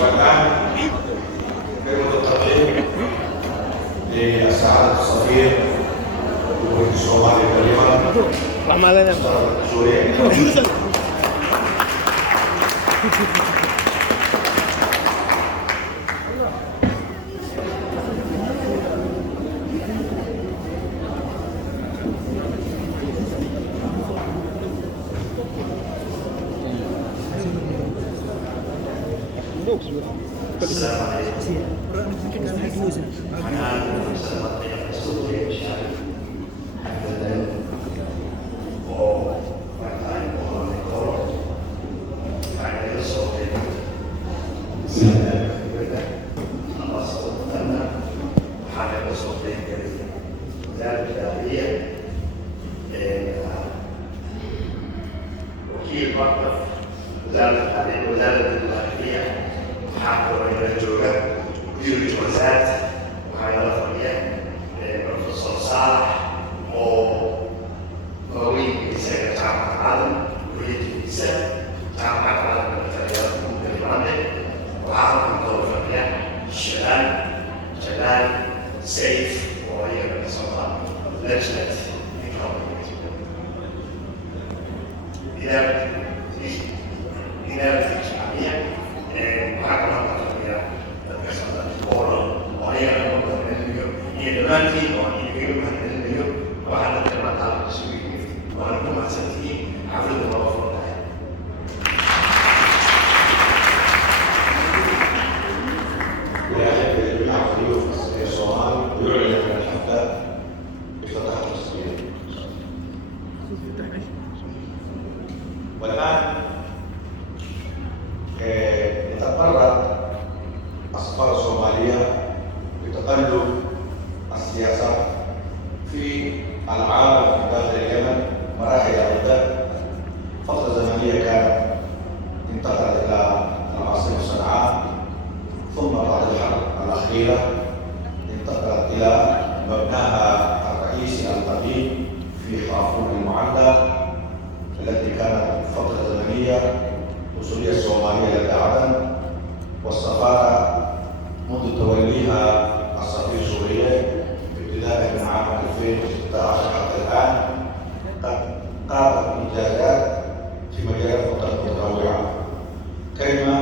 والآن كلمة التقديم للسعادة الصغير وفي الصومال الكريمة رحمة الله سوريا. السلام عليكم. أنا وكيل مكتب وزارة الداخلية حاكم الجوجة مدير الجوازات وهاي الأخرية بروفيسور صالح وقوي بسيرة جامعة العالم كلية النساء جامعة العالم للمثاليات المملكة وعالم دور الرياح جلال سيف وهي من الصومال لجنة إدارة الشعبية وحكم التقنية تتكسر الكورة وهي دلوقتي وهي وحنا كما تعرف السويد ونكون محسنين حفل الموافقة. ويعلن جميع ضيوف الصومال ويعلن عن الحفلة بافتتاح التصوير. والآن تقرر السفارة الصومالية بتقلب السياسات في العالم في داخل اليمن مراحل عدة. فترة زمنية كانت انتقلت إلى العاصمة صنعاء، ثم بعد الحرب الأخيرة انتقلت إلى مبناها الرئيسي القديم في حافظ المعلى التي كانت فترة زمنية وصولية الصومالية لدى عدن، والسفارة منذ توليها السفير سوريا ابتداء من عام 2016 حتى الآن قد قامت بإنجازات في مجالات متنوعة. كلمة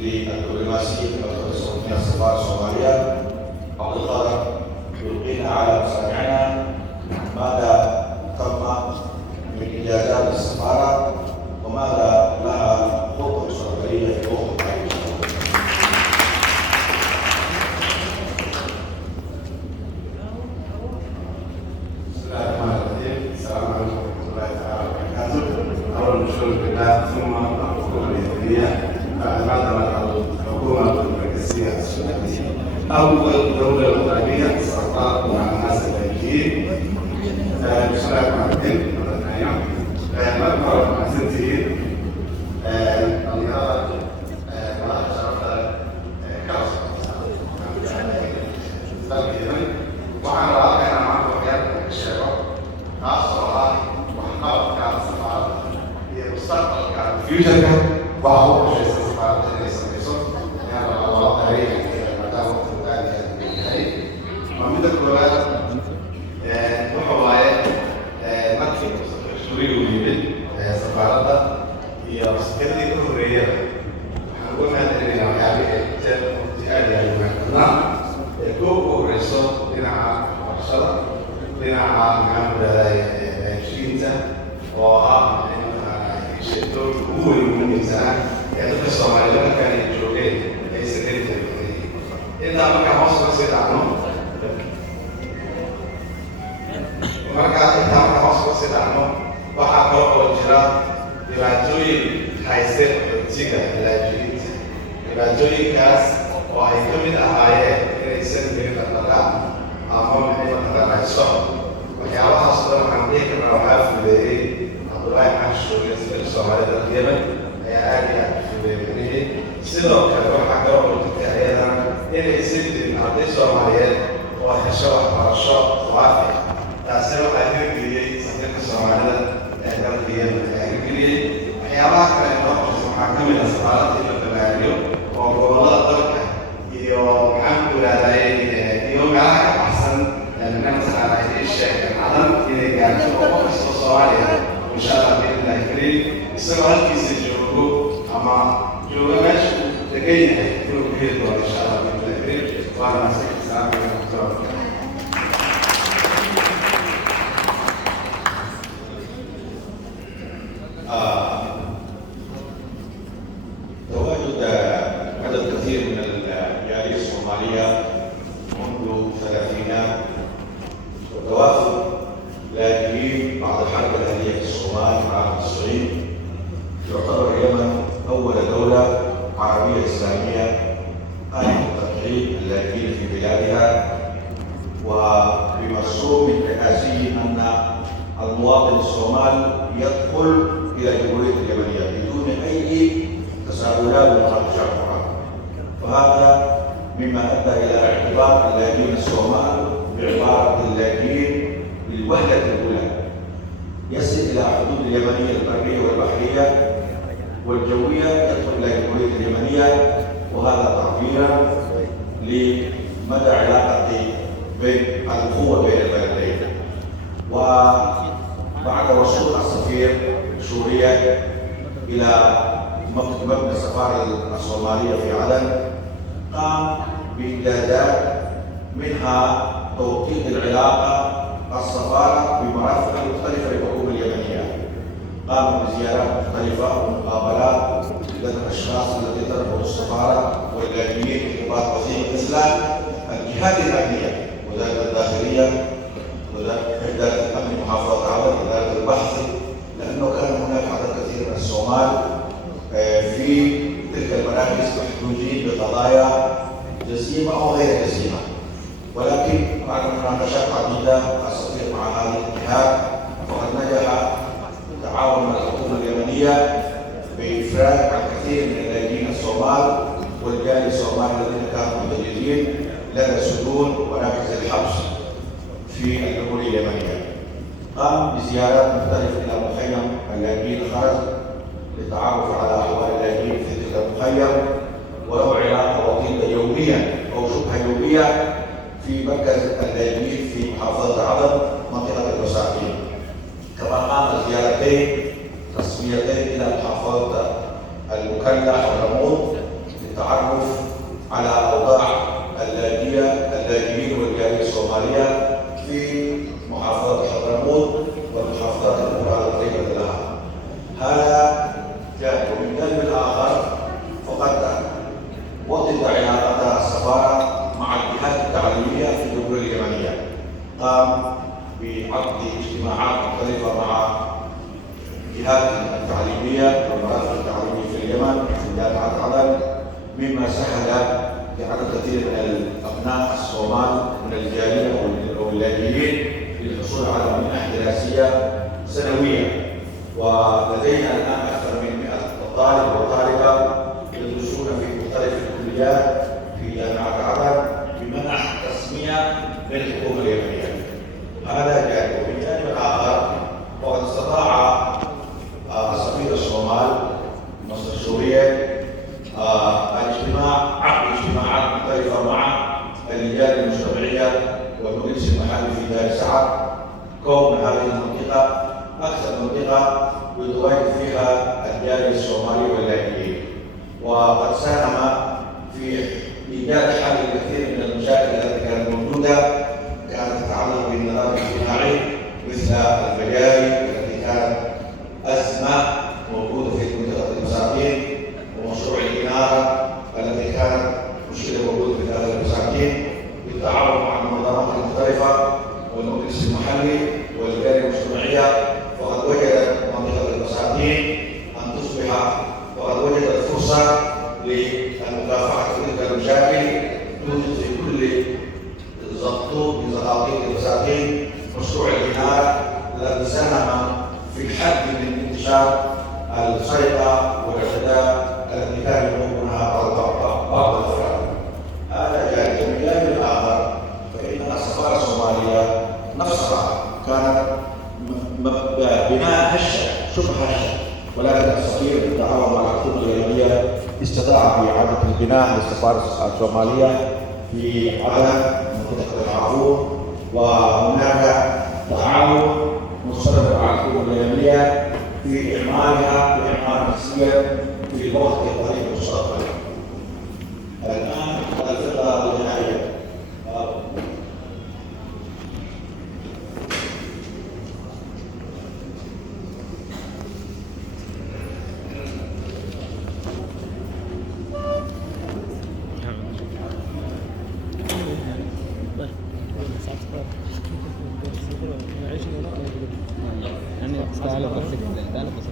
للدبلوماسيين المتخصصة من السفارة الصومالية عبد القادر يلقينا على مسامعنا ماذا تم من إنجازات السفارة وماذا لها خطة مستقبلية في وقت الحالي. بسم الله الرحمن الرحيم. السلام عليكم ورحمة الله تعالى وبركاته. أولا نشكر بالله ثم الحكومة اليمنية بعدما الحكومة المركزية السودانية أول دولة مغربية استطاعت مع الناس اللاجئين. بسم الله الرحمن الرحيم. مرة ثانية مرحبا مع سنتين الرياض مراحل شرف كاوسة وعلى واقعنا معكم حياتنا الشباب خاصة وحقائق كانت السفارة هي مستقبل كان فيوتشر وهو شيء السفارة ليس بيصير يعني الله عليك مدام وقت ومن الكلات وحوايا مكفي سوري ويمن سفارة هي مسكتي كوريا حنقول هذا اللي يعني جهاد يعني معنا كوكو ريسو دينها ورشة دينها معاملة شينزا وها شدور هو من إنسان يدخل الصومالي لما كان يجوكي ليس كنت إذا ما كان مصر سيد عنه marka intaa marka hoos sida ano waxaa kale oo jira dhibaatooyin hayste jiga laajiinta dhibaatooyinkaas oo ay ka mid ahaayeen inaysan jirin dhaqdhaqaaq ama maxay dhaqdhaqaaqayso waxyaabahaas oo waxaan dhihi karnaa waxaa fuleeyey cabdullaahi xanshuuriya sida soomaalida yemen ayaa aad iyo aad u fuleeyey sidoo kale waxaa kale oo jirta ayadana inaysan jirin arday soomaaliyeed oo hesho waxbarasho waafi taasi waxaa hirgeliyey safiirka soomaalida Soomaaliya insha Allah biidhnillaahi kariim isagoo halkiisa joogo ama jooga meesha uu degan yahay inuu ku heli doono insha Allah biidhnillaahi kariim waana assalaamu calaykum warahmatullahi wabarakatuh. تواجد عدد كثير من الجالية الصومالية منذ الثلاثينات وتوافد لاجئين بعد الحرب الأهلية في الصومال في عام 90. تعتبر اليمن أول دولة عربية إسلامية قامت بترحيب اللاجئين في بلادها وبمرسوم رئاسي أن المواطن الصومالي يدخل إلى الجمهورية اليمنية بدون أي تساؤلات ومناقشات أخرى. فهذا مما أدى إلى اعتبار اللاجئين الصومال بعبارة اللاجئين بالوحدة الأولى يصل إلى حدود اليمنية البرية والبحرية والجوية يدخل إلى الجمهورية اليمنية، وهذا تعبيرا لمدى علاقة الأخوة بين البلدين. وبعد وصول السفير سوريا إلى مبنى السفارة الصومالية في عدن قام بإنجازات منها توطيد العلاقة السفارة بمرافق مختلفة للحكومة اليمنية. قام بزيارات مختلفة ومقابلات لدى الأشخاص الذين تركوا السفارة واللاجئين في ارتباط وثيق مثل الجهات الأمنية، وزارة الداخلية، وحدة الأمن محافظة عدن، وزارة البحث، لأنه كان هناك عدد كثير من الصومال في تلك المراكز محجوجين بقضايا جسيمة أو غير جسيمة. ولكن بعد مناقشات عديدة السفير مع هذه الجهات فقد نجح التعاون مع الحكومة اليمنية بإفراج عن كثير من اللاجئين الصومال والجالية الصومالية الذين كانوا متجهين لدى سجون ومراكز الحبس في الجمهورية اليمنية. قام بزيارات مختلفة إلى مخيم اللاجئين خرج للتعرف على أحوال اللاجئين في تلك المخيم، وله علاقة وطيدة يوميا أو شبه يومية في مركز اللاجئين في محافظة عدن منطقة المساكين. كما قام زيارتين رسميتين إلى محافظة المكلا حضرموت للتعرف على أوضاع اللاجئين والجالية الصومالية في محافظة حضرموت والمحافظات الأخرى القريبة لها. هذا جانب، ومن جانب آخر فقد وطد علاقة السفارة مع الجهات التعليمية في الجمهورية اليمنية. قام بعقد اجتماعات مختلفة مع الجهات التعليمية والمرافق التعليمية في اليمن في جامعة عدن، مما سهل لعدد كثير من الأبناء الصومال من الجالية أو اللاجئين للحصول على منح دراسية سنوية. ولدينا الآن أكثر من 100 طالب وطالبة يدرسون في مختلف الكليات في جامعة عدن بمنح رسمية من الحكومة اليمنية. هذا جانب. ومن جانب آخر وقد استطاع سفير الصومال مصر سوريا عقد اجتماعات مختلفة مع اللجان المجتمعية والمجلس المحلي في دار سعد، كون هذه المنطقة أكثر منطقة يتواجد فيها الجالية الصومالية واللاجئين، وقد ساهم في إيجاد حل الكثير من المشاكل التي كانت موجودة كانت تتعلق بالنظام الاجتماعي، مثل المجاري التي كانت أزمة موجودة في منطقة المساكين، ومشروع الإنارة التي كانت مشكلة موجودة في داخل المساكين. بالتعاون مع المنظمات المختلفة والمجلس المحلي والجالية المجتمعية فقد وجدت منطقة المساكين أن تصبح وقد وجدت فرصة لمكافحة تلك المشاكل. توجد في كل زقطوط من زقاطيط المساكين مشروع الإنارة الذي ساهم في الحد من انتشار السرقة والاعتداء التي كان يقومونها بعض الأفراد. هذا جانب. من جانب آخر فإن السفارة الصومالية نفسها كانت بناء هشة شبه هشة، ولكن السفير بالتعاون مع الحكومة اليمنية استطاع إعادة البناء للسفارة الصومالية في عدن منطقة الحافور، وهناك تعاون مستمر مع الحكومة رسميا في الوقت القريب المستقبل. الآن الفقرة النهائية. يعني تعال بس تعال بس